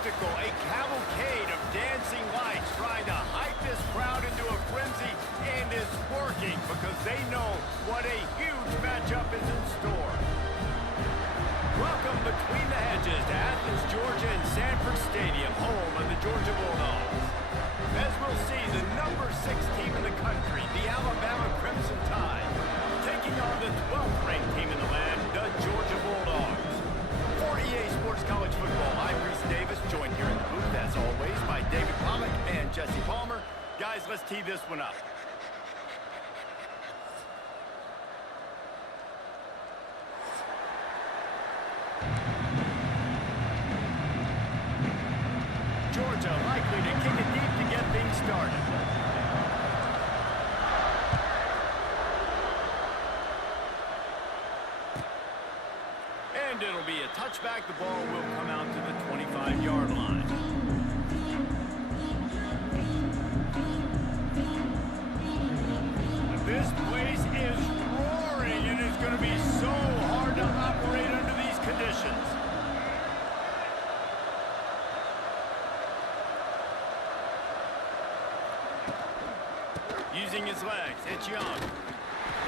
spectacle, a cavalcade of dancing lights trying to hype this crowd into a frenzy, and it's working because they know what a huge matchup is in store. Welcome between the hedges to Athens, Georgia and Sanford Stadium, home of the Georgia Bulldogs. As we'll see, the number 6 team in the country, the Alabama Crimson Tide, taking on the 12th ranked team in the land, the Georgia Bulldogs. For EA Sports College Football, I'm Reese Davis, joined here in the booth, as always, by David Pollack and Jesse Palmer. Guys, let's tee this one up. Georgia likely to kick it deep to get things started. And it'll be a touchback. The ball will come out to the 25-yard line. This place is roaring, and it's going to be so hard to operate under these conditions. Using his legs, it's Young.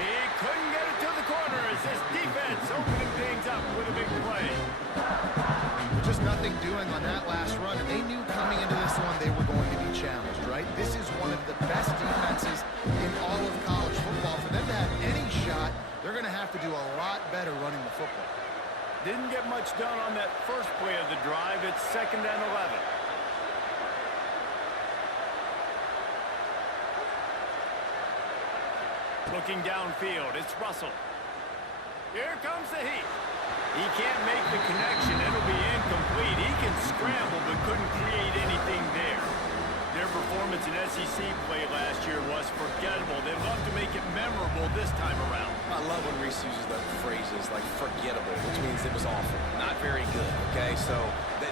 He couldn't get it to the corner as this defense opening things up with a big play. Just nothing doing on that last run, and they knew coming into this one they were going to be challenged, right? This is one of the best defenses in all of college football. For them to have any shot, they're going to have to do a lot better running the football. Didn't get much done on that first play of the drive. It's 2nd and 11. Looking downfield, it's Russell. Here comes the heat. He can't make the connection. It'll be incomplete. He can scramble, but couldn't create anything there. Their performance in SEC play last year was forgettable. They'd love to make it memorable this time around. I love when Reese uses those phrases like forgettable, which means it was awful, not very good, okay? So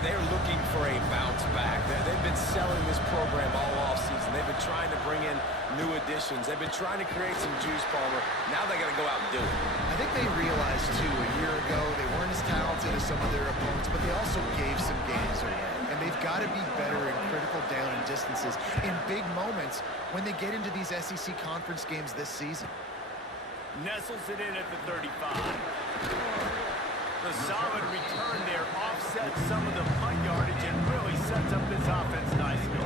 they're looking for a bounce back. They've been selling this program all offseason. They've been trying to bring in new additions. They've been trying to create some juice, Palmer. Now they got to go out and do it. I think they realized, too, a year ago they weren't as talented as some of their opponents, but they also gave some games away. And they've got to be better in critical down and distances in big moments when they get into these SEC conference games this season. Nestles it in at the 35. The solid return there offsets some of the punt yardage and really sets up this offense nicely.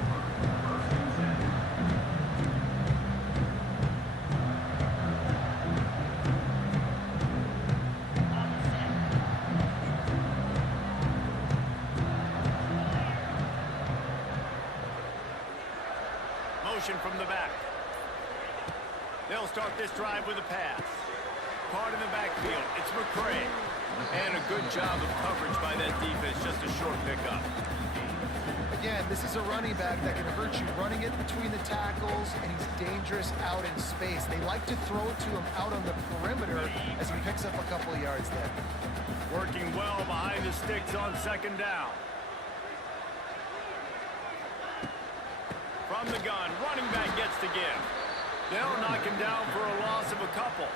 Motion from the back. They'll start this drive with a pass. Caught in the backfield. It's McCray. And a good job of coverage by that defense. Just a short pickup. Again, this is a running back that can hurt you running it between the tackles, and he's dangerous out in space. They like to throw it to him out on the perimeter as he picks up a couple of yards there. Working well behind the sticks on 2nd down. From the gun, running back gets the give. They'll knock him down for a loss of a couple.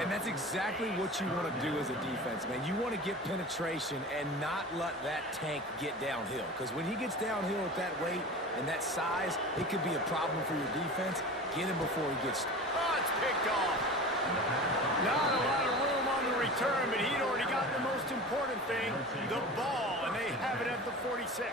And that's exactly what you want to do as a defense, man. You want to get penetration and not let that tank get downhill. Because when he gets downhill at that weight and that size, it could be a problem for your defense. Get him before he gets... Oh, it's picked off. Not a lot of room on the return, but he'd already got the most important thing, the ball, and they have it at the 46.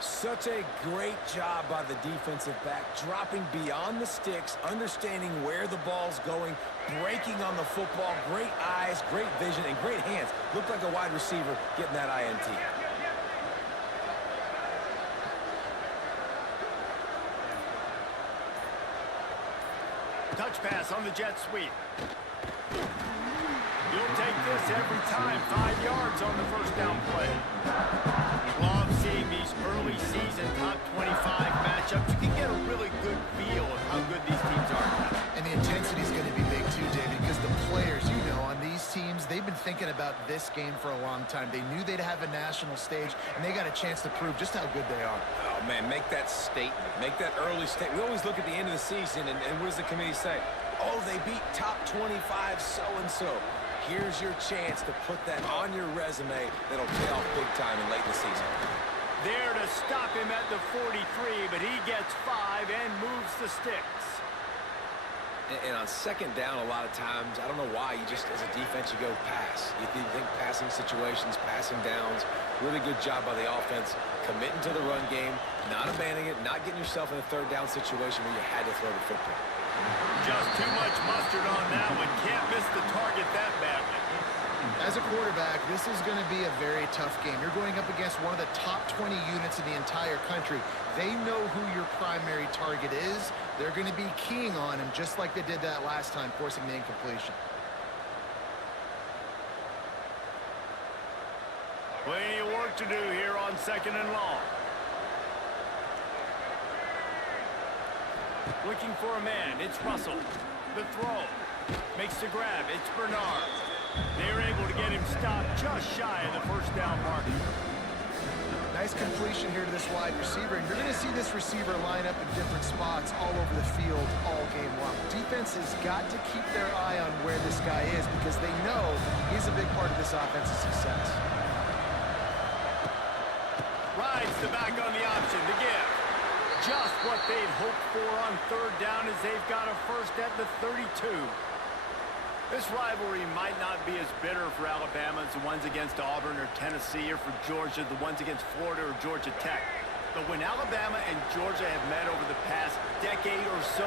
Such a great job by the defensive back, dropping beyond the sticks, understanding where the ball's going, breaking on the football, great eyes, great vision, and great hands. Looked like a wide receiver getting that INT. Touch pass on the jet sweep. You'll take this every time. 5 yards on the first down play. Love seeing these early season top 25 matchups. You can get a really good feel of how good these teams are. And the intensity is going to be big too, David, because the players, you know, on these teams, they've been thinking about this game for a long time. They knew they'd have a national stage, and they got a chance to prove just how good they are. Oh, man, make that statement. Make that early statement. We always look at the end of the season, and what does the committee say? Oh, they beat top 25 so-and-so. Here's your chance to put that on your resume that'll pay off big time in late in the season. There to stop him at the 43, but he gets 5 and moves the sticks. And on second down, a lot of times, I don't know why, you just, as a defense, you go pass. You think passing situations, passing downs, really good job by the offense, committing to the run game, not abandoning it, not getting yourself in a third down situation where you had to throw the football. Just too much mustard on that one. Can't miss the target that badly. As a quarterback, this is going to be a very tough game. You're going up against one of the top 20 units in the entire country. They know who your primary target is. They're going to be keying on him just like they did that last time, forcing the incompletion. Plenty of work to do here on second and long. Looking for a man. It's Russell. The throw. Makes the grab. It's Bernard. They're able to get him stopped just shy of the first down marker. Nice completion here to this wide receiver, and you're going to see this receiver line up in different spots all over the field all game long. Defense has got to keep their eye on where this guy is because they know he's a big part of this offensive success. Rides the back on the option to give. Just what they'd hoped for on third down as they've got a first at the 32. This rivalry might not be as bitter for Alabama as the ones against Auburn or Tennessee, or for Georgia, the ones against Florida or Georgia Tech. But when Alabama and Georgia have met over the past decade or so,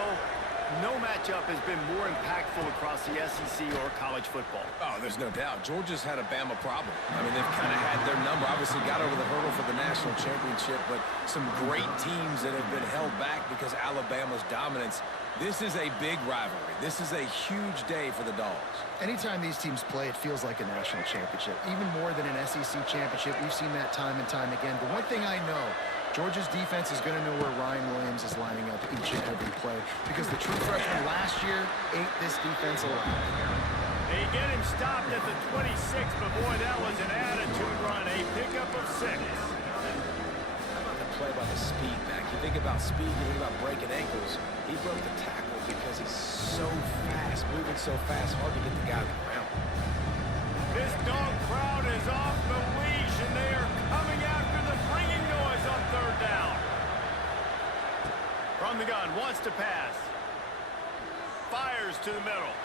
no matchup has been more impactful across the SEC or college football. Oh, there's no doubt. Georgia's had a Bama problem. I mean, they've kind of had their number. Obviously got over the hurdle for the national championship, but some great teams that have been held back because Alabama's dominance. This is a big rivalry. This is a huge day for the Dogs. Anytime these teams play, it feels like a national championship. Even more than an SEC championship. We've seen that time and time again. But one thing I know, Georgia's defense is going to know where Ryan Williams is lining up each and every play because the true freshman last year ate this defense alive. They get him stopped at the 26, but boy, that was an attitude run. A pickup of 6. Play by the speed back. You think about speed, you think about breaking ankles. He broke the tackle because he's so fast, moving so fast, hard to get the guy on the ground. This dog crowd is off the leash, and they are coming after the bringing noise on third down. From the gun, wants to pass. Fires to the middle.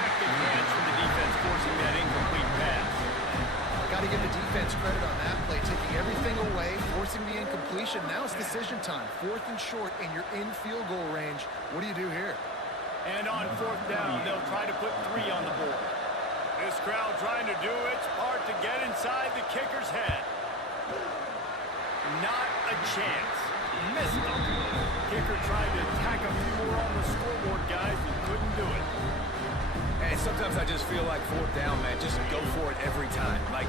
Active hands from the defense, forcing that incomplete pass. Got to give the defense credit on that play, taking everything away, forcing the incompletion. Now it's decision time. 4th and short, and you're in field goal range. What do you do here? And on 4th down, they'll try to put 3 on the board. This crowd trying to do its part to get inside the kicker's head. Not a chance. Missed them. Kicker tried to tack a few more on the scoreboard, guys, and couldn't do it. And sometimes I just feel like 4th down, man, just go for it every time. Like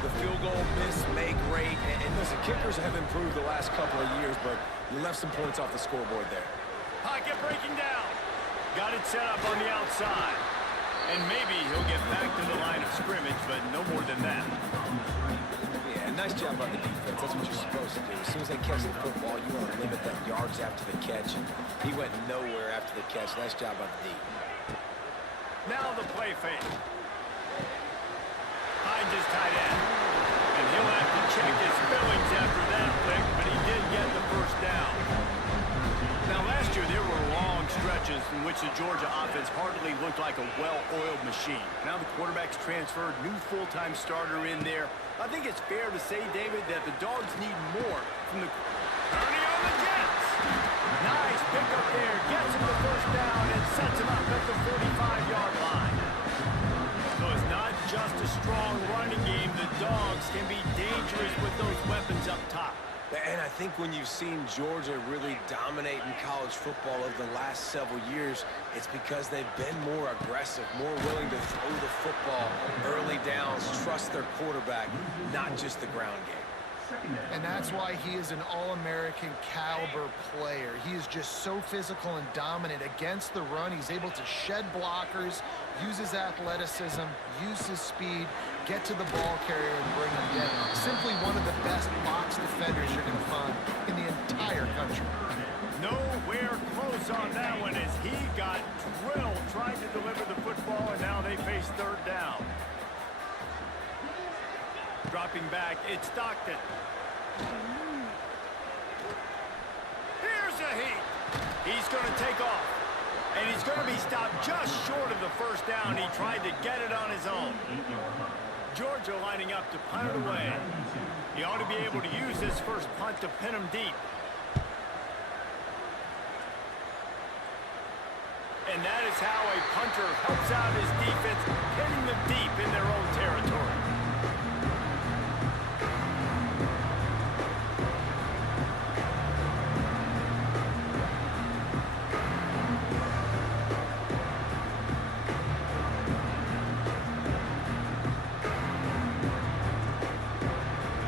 the field goal miss, make, rate. And listen, kickers have improved the last couple of years, but you left some points off the scoreboard there. Pocket breaking down. Got it set up on the outside. And maybe he'll get back to the line of scrimmage, but no more than that. Yeah, nice job by the defense. That's what you're supposed to do. As soon as they catch the football, you want to limit that yards after the catch. And he went nowhere after the catch. Nice job by the D. Now the play fake. Finds his tight end. And he'll have to check his feelings after that pick, but he did get the first down. Now last year there were long stretches in which the Georgia offense hardly looked like a well-oiled machine. Now the quarterback's transferred, new full-time starter in there. I think it's fair to say, David, that the Dogs need more from the... Turning on the Jets! Nice pickup there, gets him the first down and sets him up at the 45-yard line. So it's not just a strong running game. The Dogs can be dangerous with those weapons up top. And I think when you've seen Georgia really dominate in college football over the last several years, it's because they've been more aggressive, more willing to throw the football early downs, trust their quarterback, not just the ground game. And that's why he is an all-American caliber player. He is just so physical and dominant against the run. He's able to shed blockers, use his athleticism, use his speed, get to the ball carrier and bring him down. Simply one of the best box defenders you're going to find in the entire country. Nowhere close on that one as he got drilled trying to deliver the football, and now they face third dropping back. It's Stockton. Here's a heat. He's going to take off. And he's going to be stopped just short of the first down. He tried to get it on his own. Georgia lining up to punt it away. He ought to be able to use this first punt to pin him deep. And that is how a punter helps out his defense, pinning them deep in their own territory.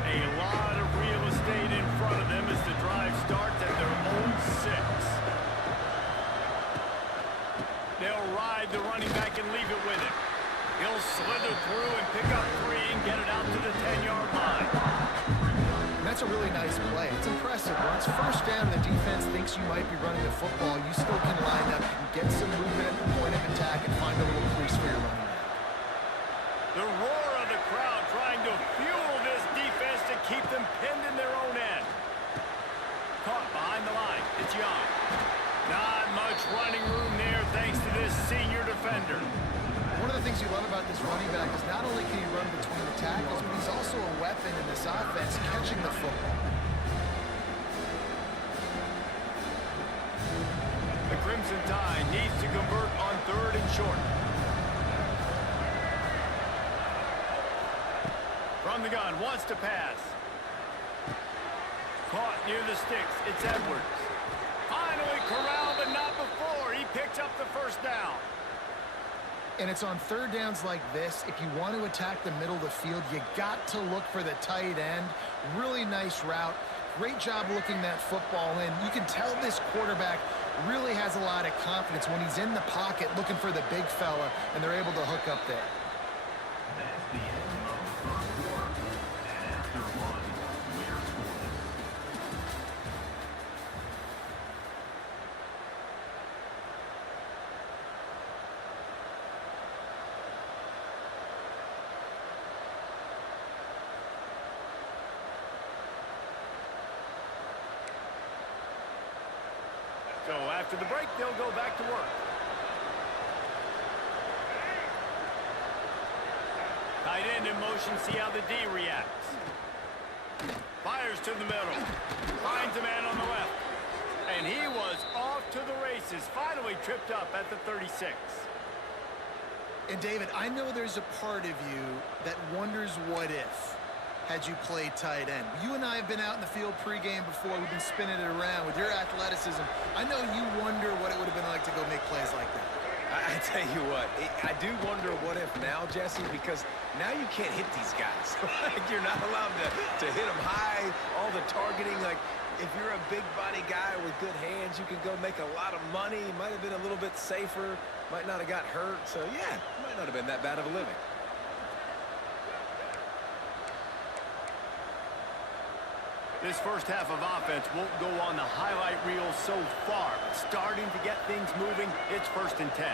A lot of real estate in front of them as the drive starts at their own 6. They'll ride the running back and leave it with him. He'll slither through and pick up 3 and get it out to the 10-yard line. That's a really nice play. It's impressive. Once first down, the defense thinks you might be running the football. You still can line up, you can get some movement at the point of attack and find a little crease for your running back. The roar of the crowd trying to fuel this defense to keep them pinned in their own end. Caught behind the line. It's Young. Not much running room there thanks to this senior defender. One of the things you love about this running back is not only can he run between the tackles, but he's also a weapon in this offense catching the football. The Crimson Tide needs to convert on 3rd and short. From the gun, wants to pass. Caught near the sticks. It's Edwards. Finally corralled, but not before. He picks up the first down. And it's on 3rd downs like this. If you want to attack the middle of the field, you got to look for the tight end. Really nice route. Great job looking that football in. You can tell this quarterback really has a lot of confidence when he's in the pocket looking for the big fella, and they're able to hook up there. That's the end of the first quarter. And after one, we're scoreless. So after the break, they'll go back to work. Tight end in motion, see how the D reacts. Fires to the middle. Finds a man on the left. And he was off to the races. Finally tripped up at the 36. And David, I know there's a part of you that wonders what if had you played tight end. You and I have been out in the field pregame before. We've been spinning it around with your athleticism. I know you wonder what it would have been like to go make plays like that. I tell you what, I do wonder what if now, Jesse, because now you can't hit these guys. Like, you're not allowed to hit them high, all the targeting. Like, if you're a big body guy with good hands, you can go make a lot of money. Might have been a little bit safer, might not have got hurt. So, yeah, might not have been that bad of a living. This first half of offense won't go on the highlight reel so far, but starting to get things moving, it's 1st and 10.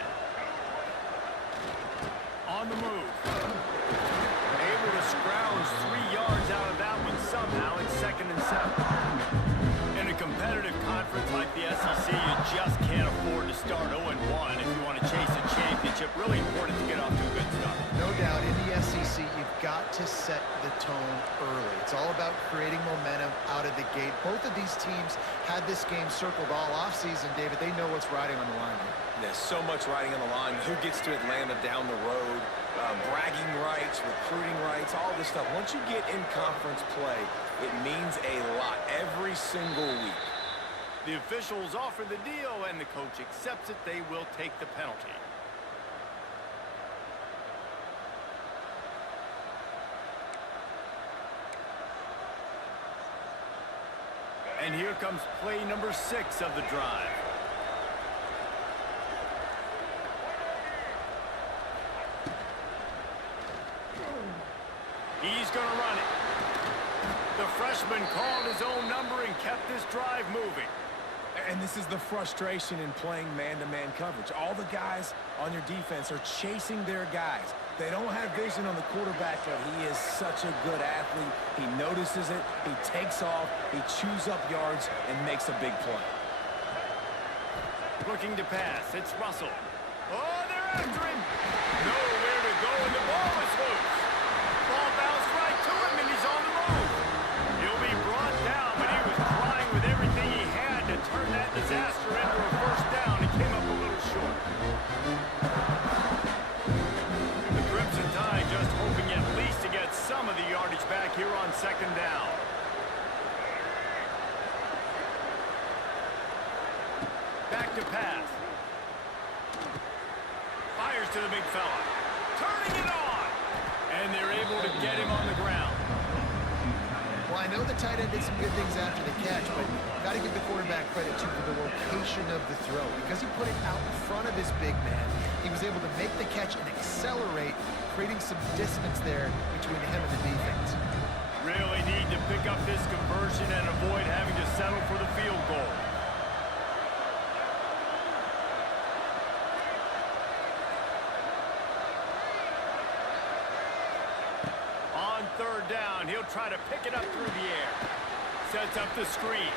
On the move. Able to scrounge 3 yards out of that one somehow. It's 2nd and 7. In a competitive conference like the SEC, you just can't afford to start 0-1 if you want to chase a championship. Really important to get off to a good start. No doubt, in the SEC, you've got to set the tone early. It's all about creating momentum out of the gate. Both of these teams had this game circled all offseason, David. They know what's riding on the line here. There's so much riding on the line. Who gets to Atlanta down the road? Bragging rights, recruiting rights, all this stuff. Once you get in conference play, it means a lot every single week. The officials offer the deal, and the coach accepts it. They will take the penalty. And here comes play number 6 of the drive. He's going to run it. The freshman called his own number and kept this drive moving. And this is the frustration in playing man-to-man coverage. All the guys on your defense are chasing their guys. They don't have vision on the quarterback, but he is such a good athlete. He notices it, he takes off, he chews up yards, and makes a big play. Looking to pass. It's Russell. Oh, they're after him. Nowhere to go, and the ball is loose. Ball bounced right to him, and he's on the move. He'll be brought down, but he was trying with everything he had to turn that disaster into a first down. He came up a little short. The Crimson Tide just hoping at least to get some of the yardage back here on second down. Back to pass. Fires to the big fella. Turning it on. And they're able to get him on the ground. Well, I know the tight end did some good things after the catch, but got to give the quarterback credit, too, for the location of the throw. Because he put it out in front of his big man, he was able to make the catch and accelerate, creating some distance there between him and the defense. Really need to pick up this conversion and avoid having to settle for the field goal. On third down, he'll try to pick it up through the air. Sets up the screen.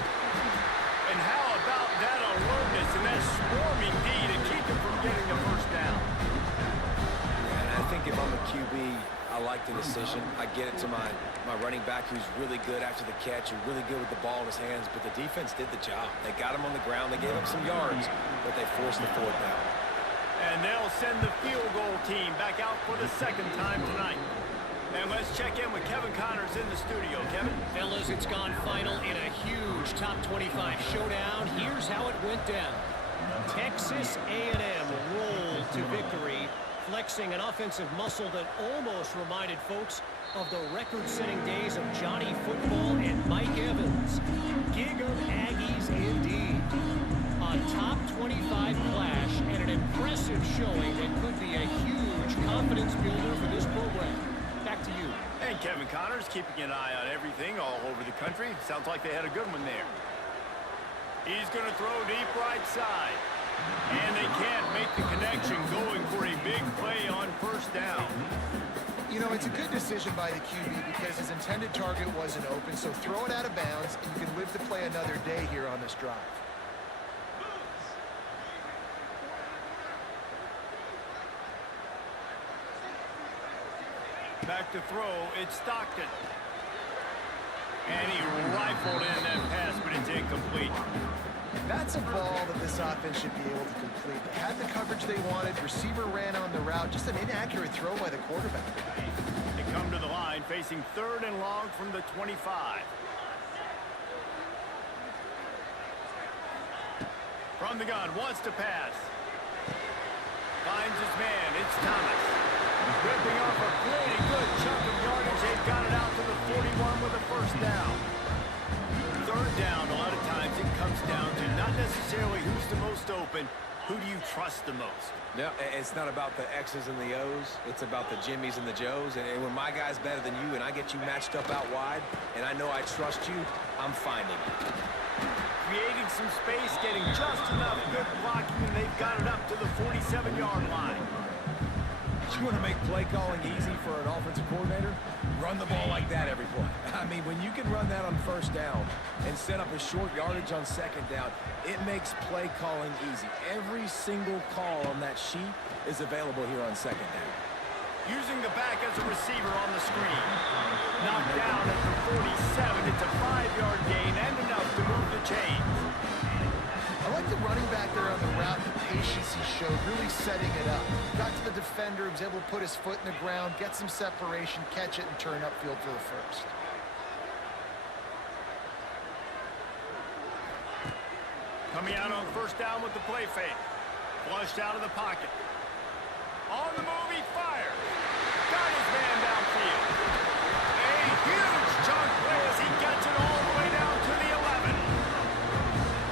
And how about that alertness and that swarming D to keep him from getting the first down? And I think if I'm a QB, I like the decision. I get it to my running back who's really good after the catch and really good with the ball in his hands, but the defense did the job. They got him on the ground. They gave up some yards, but they forced the fourth down. And they'll send the field goal team back out for the second time tonight. And let's check in with Kevin Connors in the studio. Kevin? Fellas, it's gone final in a huge top 25 showdown. Here's how it went down. Texas A&M rolled to victory, flexing an offensive muscle that almost reminded folks of the record-setting days of Johnny Football and Mike Evans. Gig 'em Aggies indeed. A top 25 clash and an impressive showing that could be a huge confidence builder for this program. Back to you. And Kevin Connors keeping an eye on everything all over the country. Sounds like they had a good one there. He's going to throw deep right side. And they can't make the connection, going for a big play on first down. You know, it's a good decision by the QB because his intended target wasn't open, so throw it out of bounds, and you can live to play another day here on this drive. Back to throw, it's Stockton. And he rifled in that pass, but it's incomplete. That's a ball that this offense should be able to complete. They had the coverage they wanted, receiver ran on the route, just an inaccurate throw by the quarterback. They come to the line, facing third and long from the 25. From the gun, wants to pass. Finds his man, it's Thomas. Ripping off a pretty good chunk of yardage. They've got it out to the 41 with a first down. Third down, a lot of times it comes down to not necessarily who's the most open, who do you trust the most? No, it's not about the X's and the O's. It's about the Jimmies and the Joes. And when my guy's better than you and I get you matched up out wide, and I know I trust you, I'm finding it. Creating some space, getting just enough good blocking, and they've got it up to the 47-yard line. You want to make play calling easy for an offensive coordinator? Run the ball like that every play. I mean, when you can run that on first down and set up a short yardage on second down, it makes play calling easy. Every single call on that sheet is available here on second down. Using the back as a receiver on the screen. Knocked down at the 47. It's a 5-yard gain and enough to move the chains. I like the running back there on the route, the patience he showed, really setting it up. Got to the defender, was able to put his foot in the ground, get some separation, catch it, and turn upfield for the first. Coming out on first down with the play fake. Flushed out of the pocket. On the move, he fires. Got his man downfield. A huge chunk play as he gets it all the way down to the 11.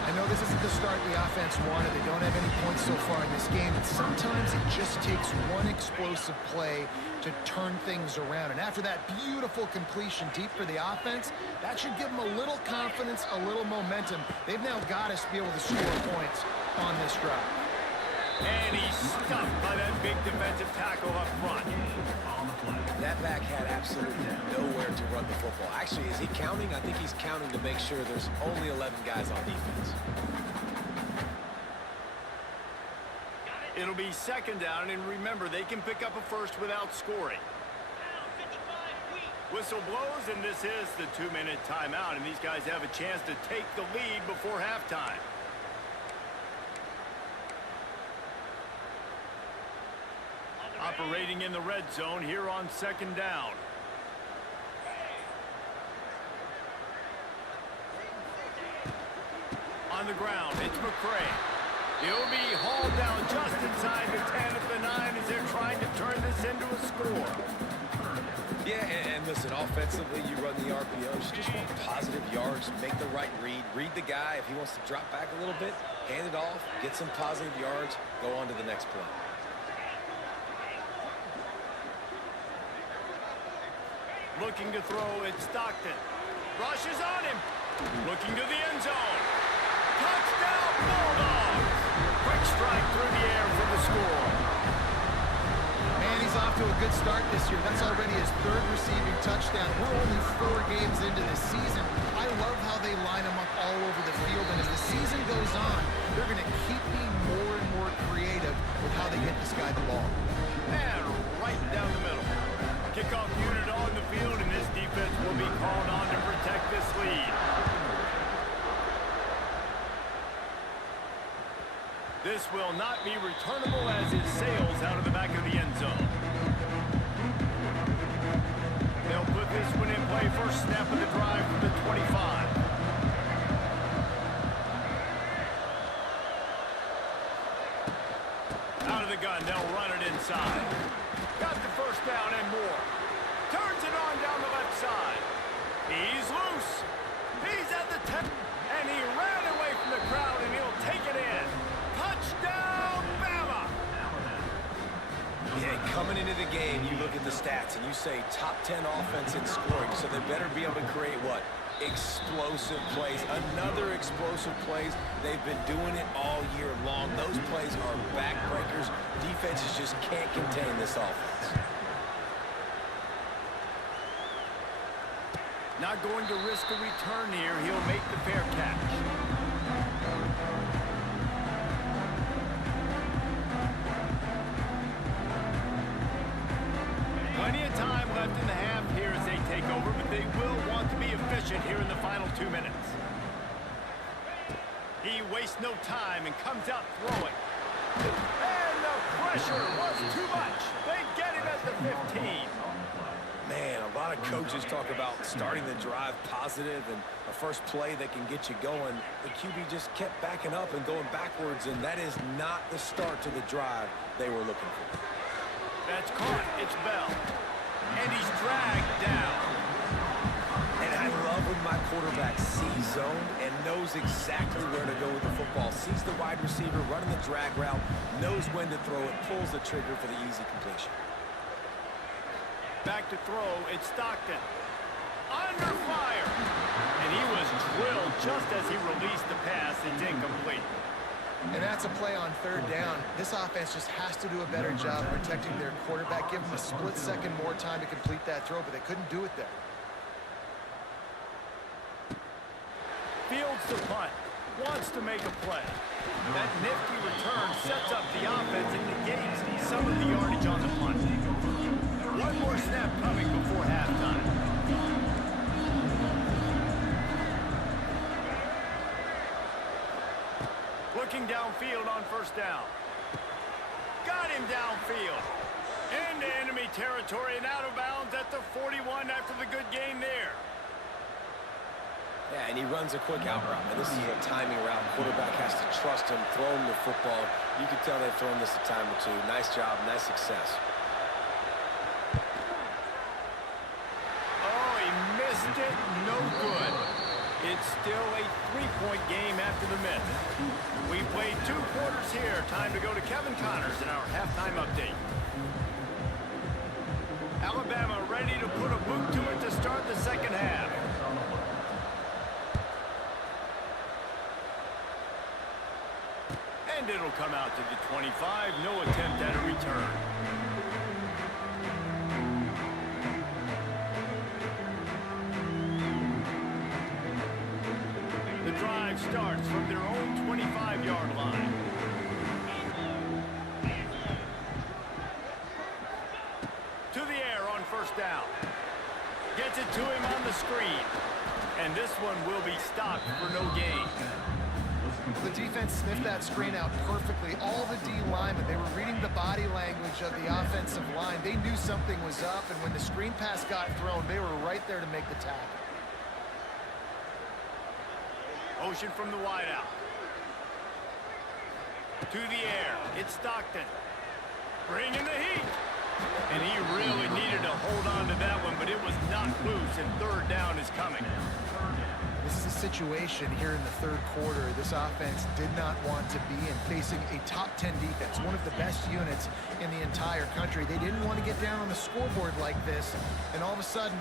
I know this isn't the start the offense wanted. They don't have any points so far in this game. And sometimes it just takes one explosive play to turn things around. And after that beautiful completion deep for the offense, that should give them a little confidence, a little momentum. They've now got us to be able to score points on this drive. And he's stuffed by that big defensive tackle up front. That back had absolutely nowhere to run the football. Actually, is he counting? I think he's counting to make sure there's only 11 guys on defense. It'll be second down, and remember, they can pick up a first without scoring. Whistle blows, and this is the 2-minute timeout, and these guys have a chance to take the lead before halftime. Operating in the red zone here on second down. On the ground, it's McCray. He'll be hauled down just inside the 10 at the 9 as they're trying to turn this into a score. Yeah, and listen, offensively, you run the RPOs. You just want positive yards, make the right read the guy. If he wants to drop back a little bit, hand it off, get some positive yards, go on to the next play. Looking to throw, it's Stockton. Rushes on him. Looking to the end zone. Touchdown, Bulldogs! Quick strike through the air for the score. Man, he's off to a good start this year. That's already his third receiving touchdown. We're only 4 games into the season. I love how they line him up all over the field, and as the season goes on, they're going to keep being more and more creative with how they get this guy the ball. And right down the middle. Kickoff unit on the field, and this defense will be called on to protect this lead. This will not be returnable as it sails out of the back of the end zone. They'll put this one in play. First snap of the drive from the 25. Out of the gun, they'll run it inside. Got the first down and more. Turns it on down the left side. He's loose. He's at the 10. And he ran away from the crowd, and he'll take it in. Touchdown, Bama! Yeah, coming into the game, you look at the stats, and you say top 10 offense in scoring, so they better be able to create what? Explosive plays. Another explosive plays. They've been doing it all year long. Those plays are backbreakers. Defenses just can't contain this offense. Not going to risk a return here. He'll make the fair catch. Plenty of time left in the half here as they take over, but they will want to be efficient here in the final 2 minutes. He wastes no time and comes out throwing. And the pressure was too much. They get him at the 15. Man, a lot of coaches talk about starting the drive positive and a first play that can get you going. The QB just kept backing up and going backwards, and that is not the start to the drive they were looking for. That's caught. It's Bell. And he's dragged down. And I love when my quarterback sees zone and knows exactly where to go with the football. Sees the wide receiver running the drag route, knows when to throw it, pulls the trigger for the easy completion. Back to throw, it's Stockton. Under fire. And he was drilled just as he released the pass. It's incomplete. And that's a play on third down. This offense just has to do a better job protecting their quarterback. Give them a split second more time to complete that throw, but they couldn't do it there. Fields the punt. Wants to make a play. That nifty return sets up the offense and negates some of the yardage on the punt. One more snap coming before halftime. Looking downfield on first down. Got him downfield. Into enemy territory and out of bounds at the 41 after the good gain there. Yeah, and he runs a quick out route, and this is a timing route. Quarterback has to trust him, throw him the football. You can tell they've thrown this a time or two. Nice job, nice success. Oh, he missed it. No good. It's It's still a three-point game after the miss. We played 2 quarters here. Time to go to Kevin Connors in our halftime update. Alabama ready to put a boot to it to start the second half. And it'll come out to the 25. No attempt at a return. The drive starts from their own 25-yard line. To the air on first down. Gets it to him on the screen. And this one will be stopped for no gain. The defense sniffed that screen out perfectly. All the D linemen, they were reading the body language of the offensive line. They knew something was up, and when the screen pass got thrown, they were right there to make the tackle. Motion from the wideout. To the air. It's Stockton. Bringing the heat. And he really needed to hold on to that one, but it was not loose, and third down is coming. This is a situation here in the third quarter this offense did not want to be in, facing a top 10 defense, one of the best units in the entire country. They didn't want to get down on the scoreboard like this and all of a sudden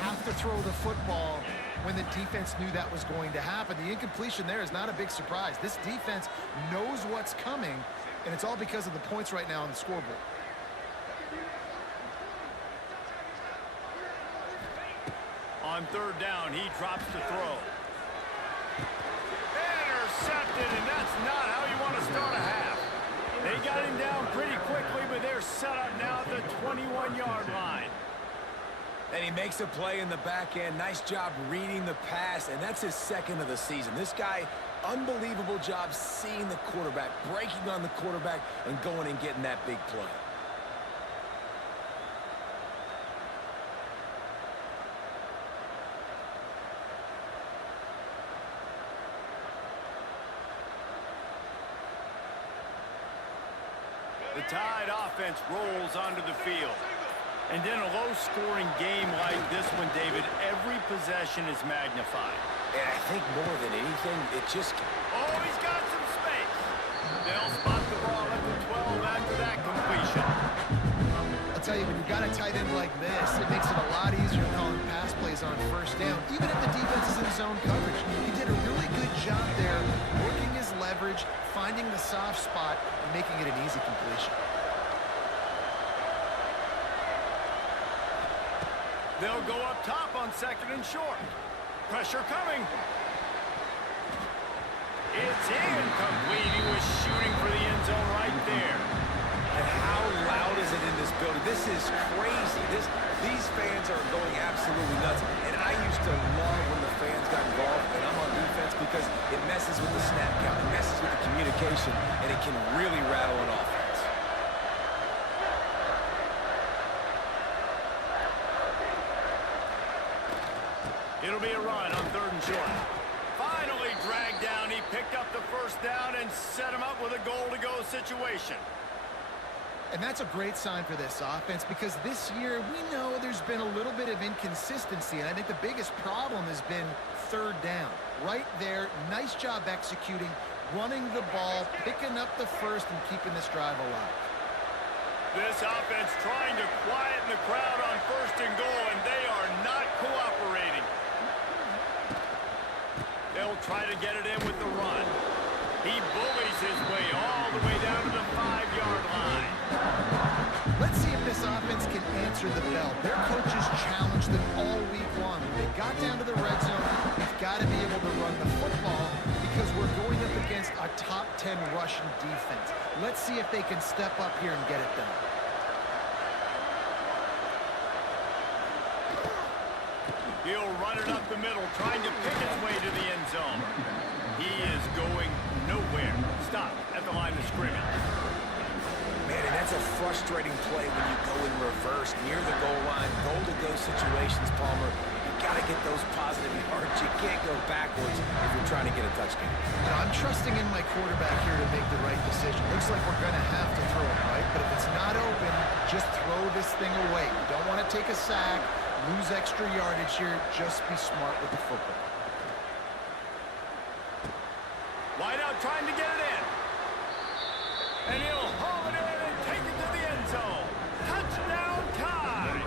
have to throw the football when the defense knew that was going to happen. The incompletion there is not a big surprise. This defense knows what's coming, and it's all because of the points right now on the scoreboard. On third down, he drops the throw. Intercepted, and that's not how you want to start a half. They got him down pretty quickly, but they're set up now at the 21-yard line. And he makes a play in the back end. Nice job reading the pass, and that's his second of the season. This guy, unbelievable job seeing the quarterback, breaking on the quarterback, and going and getting that big play. The Tide offense rolls onto the field. And in a low-scoring game like this one, David, every possession is magnified. And I think more than anything, it just... Oh, he's got some space. They'll spot the ball at the 12 after that completion. I'll tell you, when you've got a tight end like this, it makes it a lot easier calling pass plays on first down, even if the defense is in zone coverage. He did a really good job there, working his leverage, finding the soft spot, and making it an easy completion. They'll go up top on second and short. Pressure coming. It's incomplete. He was shooting for the end zone right there. And how loud is it in this building? This is crazy. These fans are going absolutely nuts. And I used to love when the fans got involved, and I'm on defense because it messes with the snap count, it messes with the communication, and it can really rattle an offense. It'll be a run on third and short. Finally dragged down. He picked up the first down and set him up with a goal-to-go situation. And that's a great sign for this offense because this year we know there's been a little bit of inconsistency, and I think the biggest problem has been third down. Right there, nice job executing, running the ball, picking up the first, and keeping this drive alive. This offense trying to quieten the crowd on first and goal, and they are not cooperating. They'll try to get it in with the run. He bullies his way all the way down to the 5-yard line. Let's see if this offense can answer the bell. Their coaches challenged them all week long. When they got down to the red zone, we've got to be able to run the football because we're going up against a top 10 rushing defense. Let's see if they can step up here and get it done. He'll run it up the middle, trying to pick his way to the end zone. He is going nowhere. Stop at the line of scrimmage. Man, and that's a frustrating play when you go in reverse near the goal line. Goal-to-go situations, Palmer. You got to get those positive yards. You can't go backwards if you're trying to get a touchdown. Now, I'm trusting in my quarterback here to make the right decision. Looks like we're going to have to throw it, right? But if it's not open, just throw this thing away. You don't want to take a sack, lose extra yardage here. Just be smart with the football. 4 Wide out trying to get it in. And he'll haul it in and take it to the end zone. Touchdown time.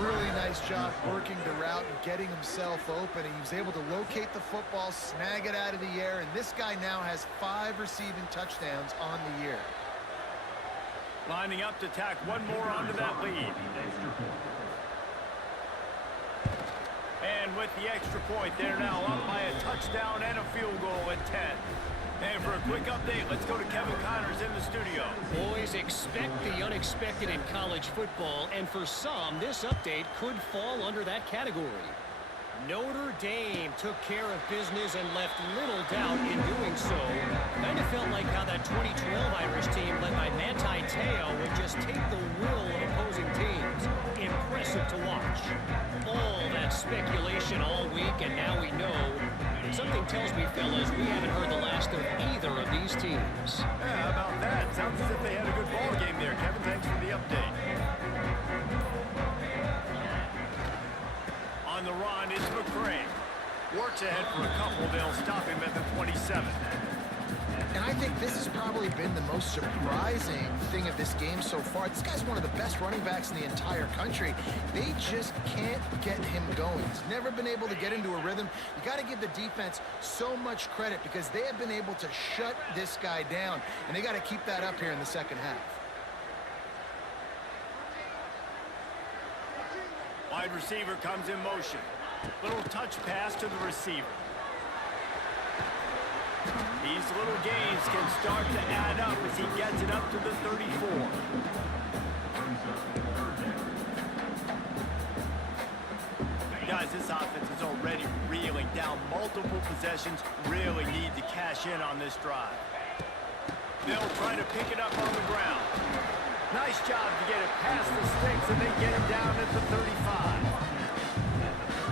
Really nice job working the route and getting himself open. He was able to locate the football, snag it out of the air, and this guy now has 5 receiving touchdowns on the year. Lining up to tack one more onto that lead. And with the extra point, they're now up by a touchdown and a field goal at 10. And for a quick update, let's go to Kevin Connors in the studio. Boys, expect the unexpected in college football, and for some, this update could fall under that category. Notre Dame took care of business and left little doubt in doing so. Kind of felt like how that 2012 Irish team led by Manti Te'o would just take the will of opposing teams. Impressive to watch. All that speculation all week, and now we know. Something tells me, fellas, we haven't heard the last of either of these teams. Yeah, how about that? Sounds as if they had a good ball game there. Kevin, thanks for the update. On the run, it's McCray. Works ahead for a couple. They'll stop him at the 27. And I think this has probably been the most surprising thing of this game so far. This guy's one of the best running backs in the entire country. They just can't get him going. He's never been able to get into a rhythm. You got to give the defense so much credit because they have been able to shut this guy down, and they got to keep that up here in the second half. Wide receiver comes in motion. Little touch pass to the receiver. These little gains can start to add up as he gets it up to the 34. Guys, this offense is already reeling down. Multiple possessions, really need to cash in on this drive. They'll try to pick it up on the ground. Nice job to get it past the sticks and then get it down at the 35.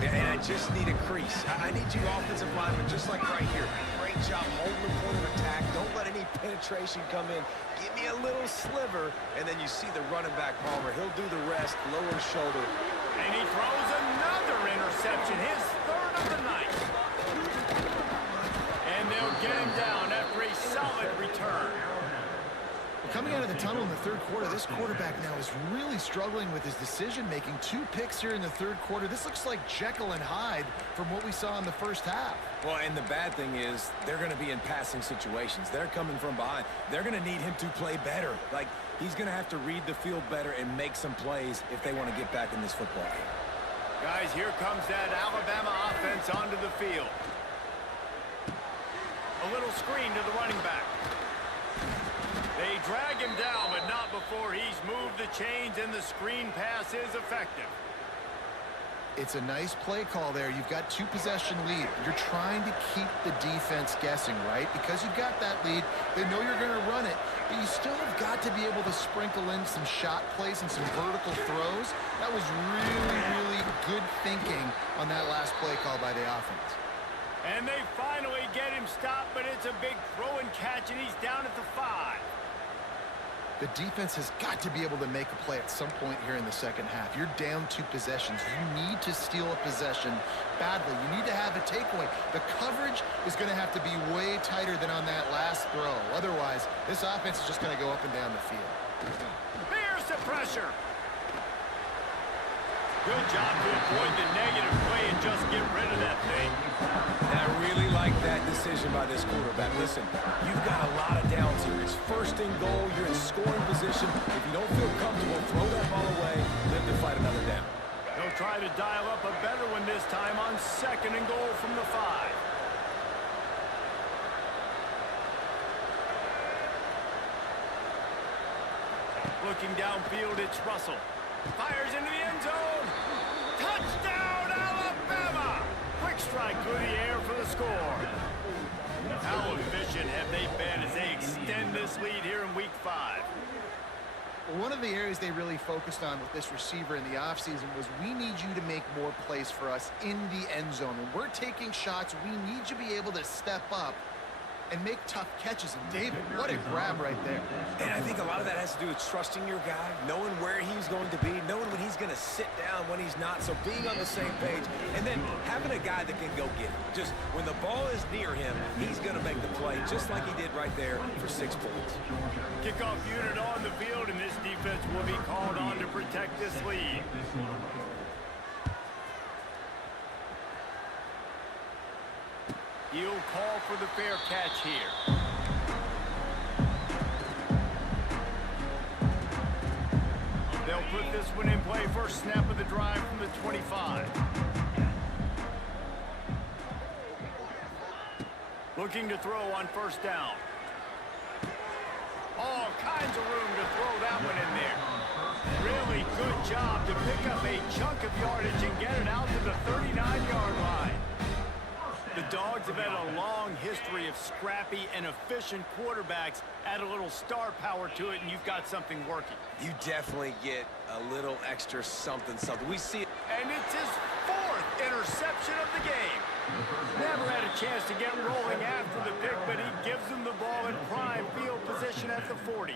And I just need a crease. I need you offensive linemen, just like right here. Great job holding the point of attack. Don't let any penetration come in. Give me a little sliver, and then you see the running back, Palmer. He'll do the rest, lower shoulder. And he throws another interception, his third of the night. And they'll get him down after a solid return. Coming out of the tunnel in the third quarter, this quarterback now is really struggling with his decision-making. 2 picks here in the third quarter. This looks like Jekyll and Hyde from what we saw in the first half. Well, and the bad thing is they're going to be in passing situations. They're coming from behind. They're going to need him to play better. Like, he's going to have to read the field better and make some plays if they want to get back in this football game. Guys, here comes that Alabama offense onto the field. A little screen to the running back. They drag him down, but not before he's moved the chains, and the screen pass is effective. It's a nice play call there. You've got 2-possession lead. You're trying to keep the defense guessing, right? Because you've got that lead, they know you're going to run it, but you still have got to be able to sprinkle in some shot plays and some vertical throws. That was really, really good thinking on that last play call by the offense. And they finally get him stopped, but it's a big throw and catch, and he's down at the 5. The defense has got to be able to make a play at some point here in the second half. You're down 2 possessions. You need to steal a possession badly. You need to have a takeaway. The coverage is going to have to be way tighter than on that last throw. Otherwise, this offense is just going to go up and down the field. There's the pressure. Good job to avoid the negative play and just get rid of that thing. And I really like that decision by this quarterback. Listen, you've got a lot of downs here. It's first and goal. You're in scoring position. If you don't feel comfortable, throw that ball away. Live to fight another down. They'll try to dial up a better one this time on 2nd and goal from the 5. Looking downfield, it's Russell. Fires into the end zone. Touchdown, Alabama! Quick strike through the air for the score. How efficient have they been as they extend this lead here in Week 5? One of the areas they really focused on with this receiver in the offseason was we need you to make more plays for us in the end zone. When we're taking shots, we need you to be able to step up and make tough catches. And David, what a grab right there. And I think a lot of that has to do with trusting your guy, knowing where he's going to be, knowing when he's going to sit down, when he's not, so being on the same page, and then having a guy that can go get it. Just when the ball is near him, he the play, just like he did right there for 6 points. Kickoff unit on the field, and this defense will be called on to protect this lead. He'll call for the fair catch here. They'll put this one in play. First snap of the drive from the 25. Looking to throw on first down. All kinds of room to throw that one in there. Really good job to pick up a chunk of yardage and get it out to the 39-yard line. The Dogs have had a long history of scrappy and efficient quarterbacks. Add a little star power to it, and you've got something working. You definitely get a little extra something. We see it. And it's his 4th interception of the game. Never had a chance to get rolling after the pick, but he gives them the ball in prime field position at the 40.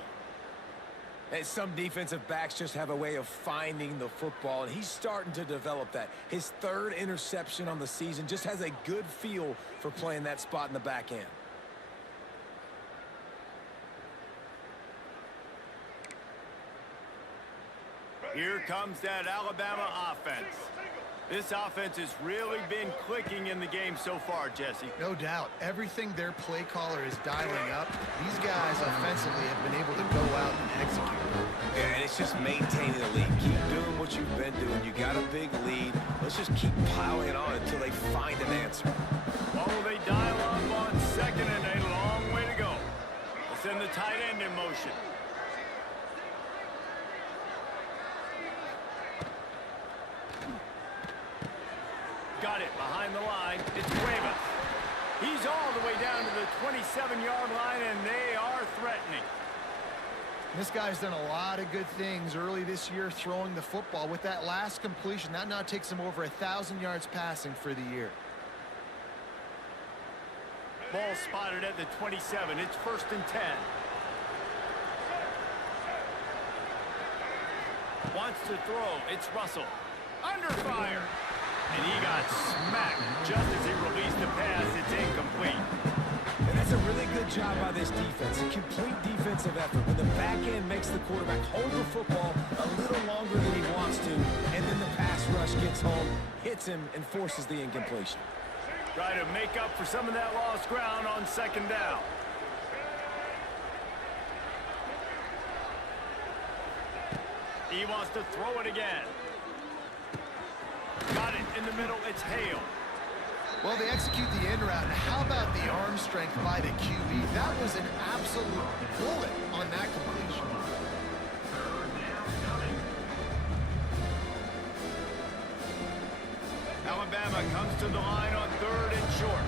And some defensive backs just have a way of finding the football, and he's starting to develop that. His 3rd interception on the season, just has a good feel for playing that spot in the back end. Here comes that Alabama offense. This offense has really been clicking in the game so far, Jesse. No doubt. Everything their play caller is dialing up, these guys offensively have been able to go out and execute. Yeah, and it's just maintaining the lead. Keep doing what you've been doing. You got a big lead. Let's just keep piling on until they find an answer. Oh, they dial up on second and a long way to go. Let's send the tight end in motion. Got it behind the line. It's Cuevas. He's all the way down to the 27-yard line, and they are threatening. This guy's done a lot of good things early this year throwing the football. With that last completion, that now takes him over 1,000 yards passing for the year. Ball spotted at the 27. It's 1st and 10. Wants to throw. It's Russell. Under fire. And he got smacked just as he released the pass. It's incomplete. And that's a really good job by this defense. A complete defensive effort. When the back end makes the quarterback hold the football a little longer than he wants to, and then the pass rush gets home, hits him, and forces the incompletion. Try to make up for some of that lost ground on second down. He wants to throw it again. Got it in the middle. It's Hale. Well, they execute the in route. How about the arm strength by the QB? That was an absolute bullet on that completion. Alabama comes to the line on 3rd and short.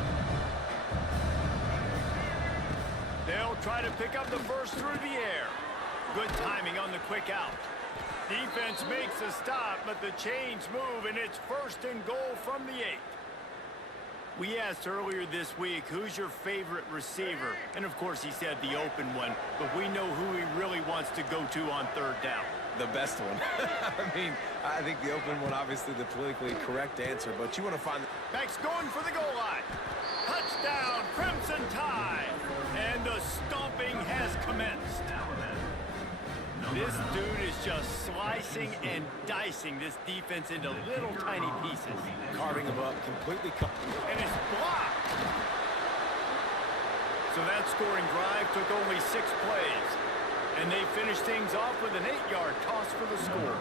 They'll try to pick up the first through the air. Good timing on the quick out. Defense makes a stop, but the chains move, and it's 1st and goal from the 8. We asked earlier this week, who's your favorite receiver? And, of course, he said the open one, but we know who he really wants to go to on 3rd down. The best one. I mean, I think the open one, obviously the politically correct answer, but you want to find... Back's going for the goal line. Touchdown, Crimson Tide. And the stomping has commenced. This dude is just slicing and dicing this defense into little tiny pieces. Carving them up, completely cut. And it's blocked. So that scoring drive took only 6 plays. And they finished things off with an 8-yard toss for the score.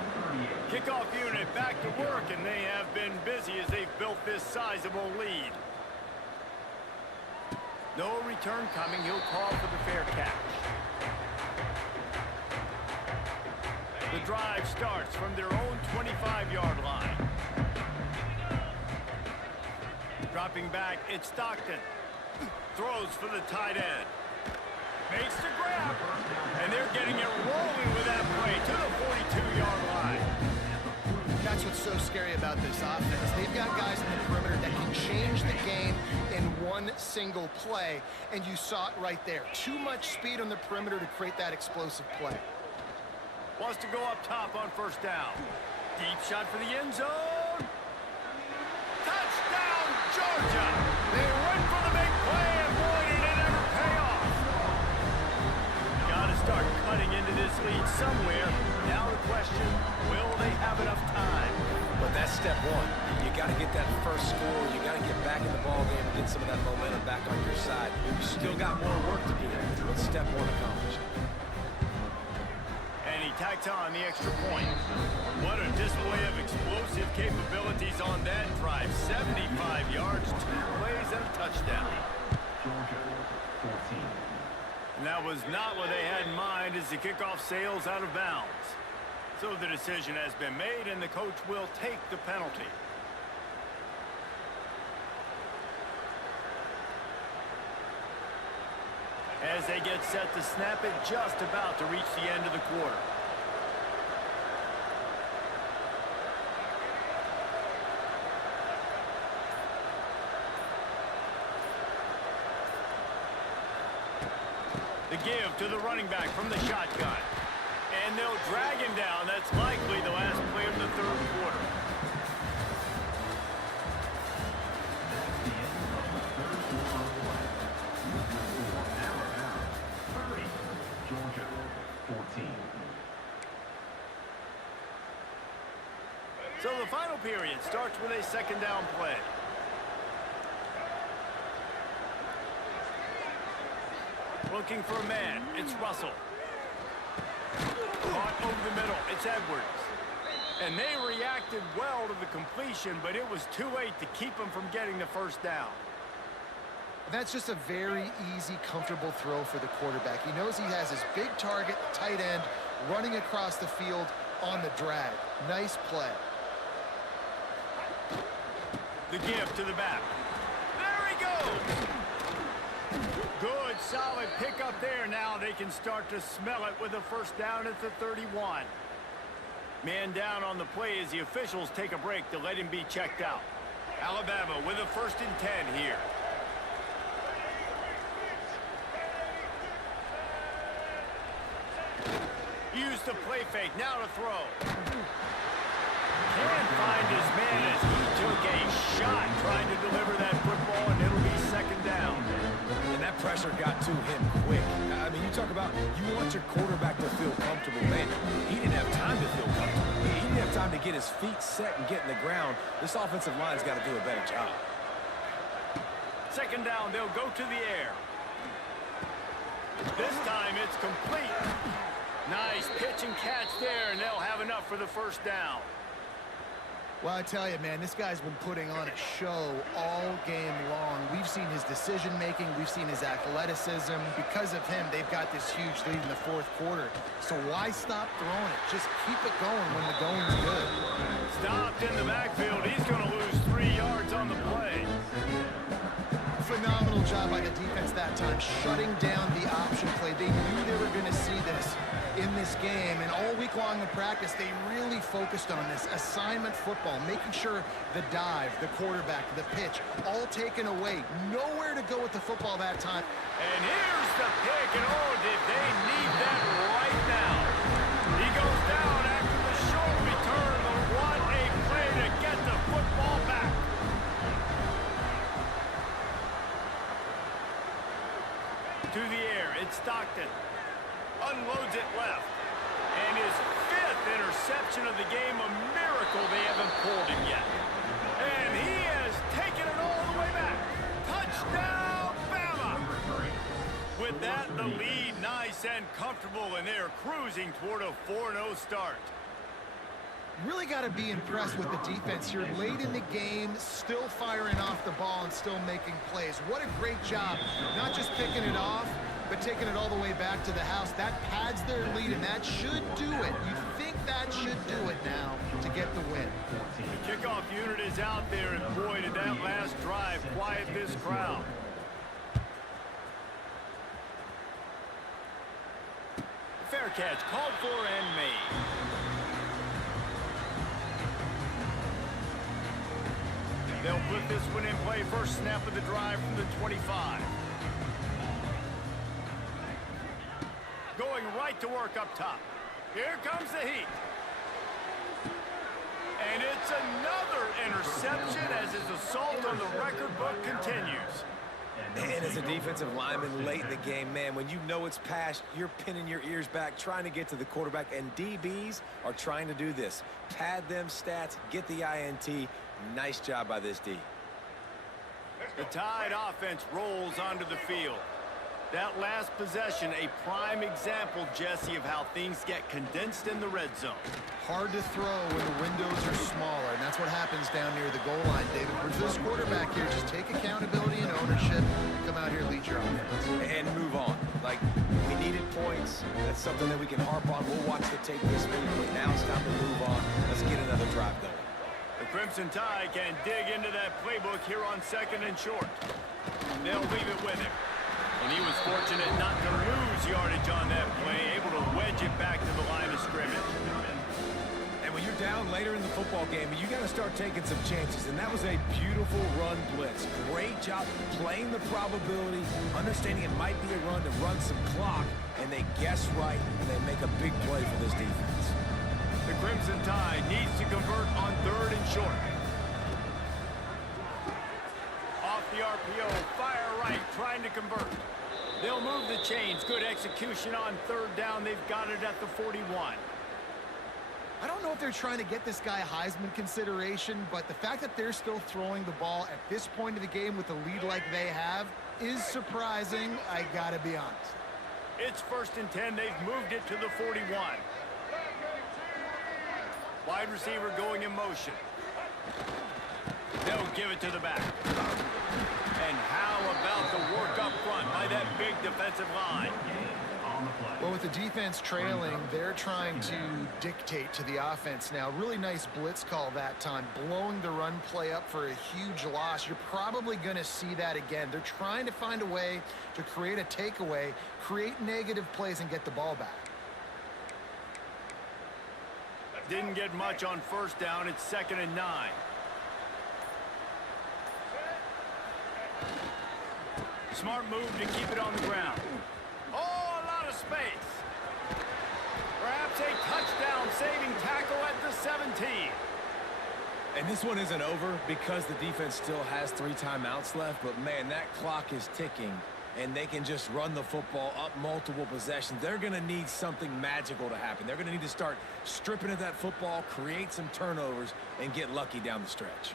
Kickoff unit back to work, and they have been busy as they've built this sizable lead. No return coming. He'll call for the fair catch. The drive starts from their own 25-yard line. Dropping back, it's Stockton. Throws for the tight end. Makes the grab. And they're getting it rolling with that play to the 42-yard line. That's what's so scary about this offense. They've got guys in the perimeter that can change the game in one single play, and you saw it right there. Too much speed on the perimeter to create that explosive play. Wants to go up top on 1st down. Deep shot for the end zone. Touchdown, Georgia! They went for the big play, and boy, did it ever some of that momentum back on your side. You still got more work to do, but step one accomplished. And he tacks on the extra point. What a display of explosive capabilities on that drive. 75 yards, 2 plays, and a touchdown. Georgia, 14. And that was not what they had in mind as the kickoff sails out of bounds. So the decision has been made, and the coach will take the penalty. As they get set to snap it, just about to reach the end of the quarter. The give to the running back from the shotgun. And they'll drag him down. That's likely the last play of the third quarter. That's the end of the third quarter of play. Score Alabama 30, Georgia 14. So the final period starts with a second down play. Looking for a man. It's Russell. Caught over the middle. It's Edwards. And they reacted well to the completion, but it was too late to keep them from getting the first down. That's just a very easy, comfortable throw for the quarterback. He knows he has his big target, tight end, running across the field on the drag. Nice play. The give to the back. There he goes! Good, solid pickup there. Now they can start to smell it with a first down at the 31. Man down on the play as the officials take a break to let him be checked out. Alabama with a 1st and 10 here. Use the play fake, now to throw. Can't find his man as he took a shot trying to deliver that football, and it'll be second down. And that pressure got to him quick. I mean, you talk about you want your quarterback to feel comfortable, man. He didn't have time to feel comfortable. He didn't have time to get his feet set and get in the ground. This offensive line's got to do a better job. Second down, they'll go to the air. This time it's complete. Nice pitch and catch there, and they'll have enough for the first down. Well, I tell you, man, this guy's been putting on a show all game long. We've seen his decision-making. We've seen his athleticism. Because of him, they've got this huge lead in the fourth quarter. So why stop throwing it? Just keep it going when the going's good. Stopped in the backfield. He's going to lose 3 yards on the play. Phenomenal job by the defense that time, shutting down the option play. They knew they were going to see this in this game, and all week long in practice, they really focused on this assignment football, making sure the dive, the quarterback, the pitch, all taken away. Nowhere to go with the football that time. And here's the pick, and oh, did they need that right now. He goes down after the short return, but what a play to get the football back. To the air, it's Stockton. Unloads it left. And his 5th interception of the game, a miracle they haven't pulled him yet. And he has taken it all the way back. Touchdown, Bama! With that, the lead nice and comfortable, and they're cruising toward a 4-0 start. Really got to be impressed with the defense here. Late in the game, still firing off the ball and still making plays. What a great job. Not just picking it off, but taking it all the way back to the house. That pads their lead, and that should do it. You think that should do it now to get the win. The kickoff unit is out there, and boy, did that last drive quiet this crowd. Fair catch, called for and made. They'll put this one in play. First snap of the drive from the 25. Going right to work up top. Here comes the heat. And it's another interception as his assault on the record book continues. And as a defensive lineman late in the game, man, when you know it's past, you're pinning your ears back, trying to get to the quarterback, and DBs are trying to do this. Pad them stats, get the INT. Nice job by this D. The Tide offense rolls onto the field. That last possession, a prime example, Jesse, of how things get condensed in the red zone. Hard to throw when the windows are smaller, and that's what happens down near the goal line, David. For this quarterback here, just take accountability and ownership and come out here and lead your offense. And move on. Like, we needed points. That's something that we can harp on. We'll watch the tape this week, but now it's time to move on. Let's get another drive going. The Crimson Tide can dig into that playbook here on 2nd and short. They'll leave it with him. And he was fortunate not to lose yardage on that play, able to wedge it back to the line of scrimmage. And when you're down later in the football game, you got to start taking some chances. And that was a beautiful run blitz. Great job playing the probability, understanding it might be a run to run some clock, and they guess right, and they make a big play for this defense. The Crimson Tide needs to convert on 3rd and short. Off the RPO, fire right, trying to convert. They'll move the chains. Good execution on 3rd down. They've got it at the 41. I don't know if they're trying to get this guy Heisman consideration, but the fact that they're still throwing the ball at this point of the game with a lead like they have is surprising, I gotta be honest. It's 1st and 10. They've moved it to the 41. Wide receiver going in motion. They'll give it to the back. And how about the work up front by that big defensive line? Well, with the defense trailing, they're trying to dictate to the offense now. Really nice blitz call that time, blowing the run play up for a huge loss. You're probably going to see that again. They're trying to find a way to create a takeaway, create negative plays, and get the ball back. Didn't get much on 1st down. It's 2nd and 9. Smart move to keep it on the ground. Oh, a lot of space. Perhaps a touchdown-saving tackle at the 17. And this one isn't over because the defense still has 3 timeouts left, but man, that clock is ticking, and they can just run the football up multiple possessions. They're going to need something magical to happen. They're going to need to start stripping at that football, create some turnovers, and get lucky down the stretch.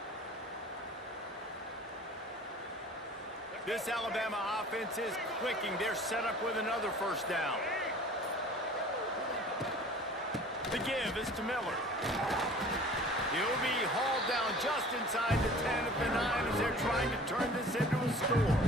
This Alabama offense is clicking. They're set up with another 1st down. The give is to Miller. He'll be hauled down just inside the 10 at the 9 as they're trying to turn this into a score.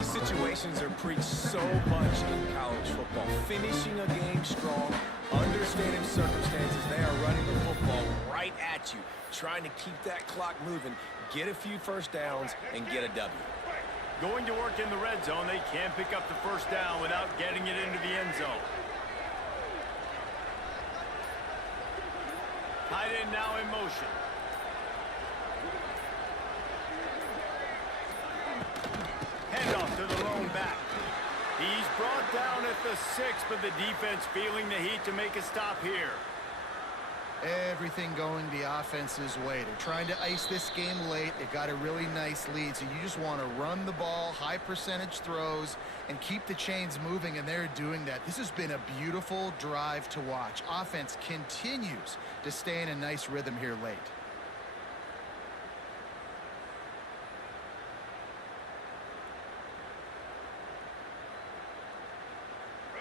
Situations are preached so much in college football. Finishing a game strong, understanding circumstances. They are running the football right at you, trying to keep that clock moving, get a few 1st downs, and get a W. Going to work in the red zone, they can't pick up the 1st down without getting it into the end zone. Tight end now in motion. Handoff to the lone back. He's brought down at the 6, but the defense feeling the heat to make a stop here. Everything going the offense's way. They're trying to ice this game late. They've got a really nice lead, so you just want to run the ball, high percentage throws, and keep the chains moving, and they're doing that. This has been a beautiful drive to watch. Offense continues to stay in a nice rhythm here late.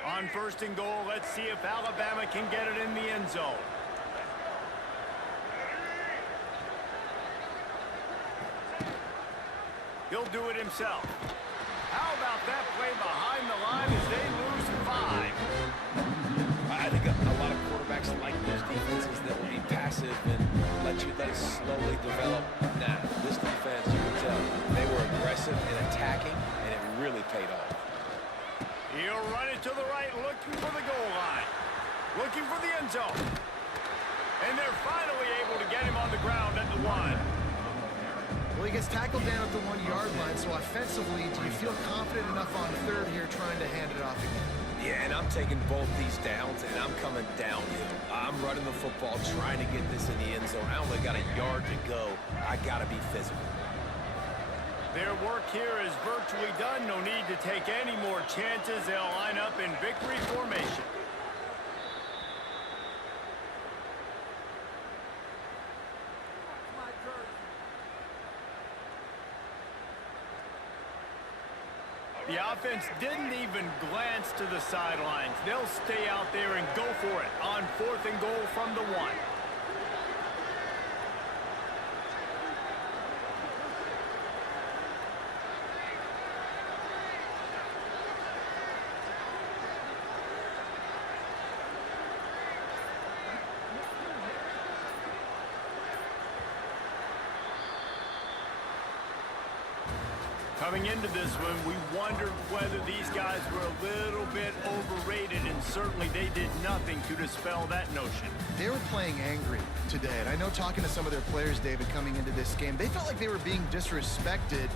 On 1st and goal, let's see if Alabama can get it in the end zone. He'll do it himself. How about that play behind the line as they lose 5? I think a lot of quarterbacks like those defenses that will be passive and let it slowly develop. Nah, this defense, you can tell, they were aggressive and attacking, and it really paid off. He'll run it to the right, looking for the goal line. Looking for the end zone. And they're finally able to get him on the ground at the 1. Well, he gets tackled down at the 1-yard line, so offensively, do you feel confident enough on 3rd here trying to hand it off again? Yeah, and I'm taking both these downs, and I'm coming downhill. I'm running the football, trying to get this in the end zone. I only got a yard to go. I got to be physical. Their work here is virtually done. No need to take any more chances. They'll line up in victory formation. The offense didn't even glance to the sidelines. They'll stay out there and go for it on 4th and goal from the 1. Coming into this one, we wondered whether these guys were a little bit overrated, and certainly they did nothing to dispel that notion. They were playing angry today, and I know talking to some of their players, David, coming into this game, they felt like they were being disrespected.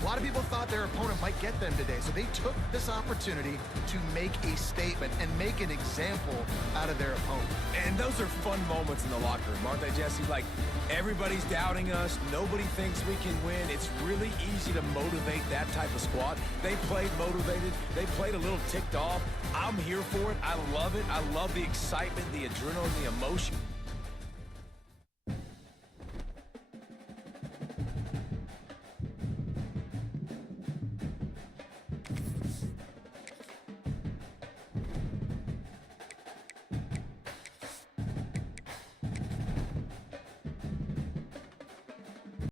A lot of people thought their opponent might get them today, so they took this opportunity to make a statement and make an example out of their opponent. And those are fun moments in the locker room, aren't they, Jesse? Like, everybody's doubting us. Nobody thinks we can win. It's really easy to motivate that type of squad. They played motivated. They played a little ticked off. I'm here for it. I love it. I love the excitement, the adrenaline, the emotion.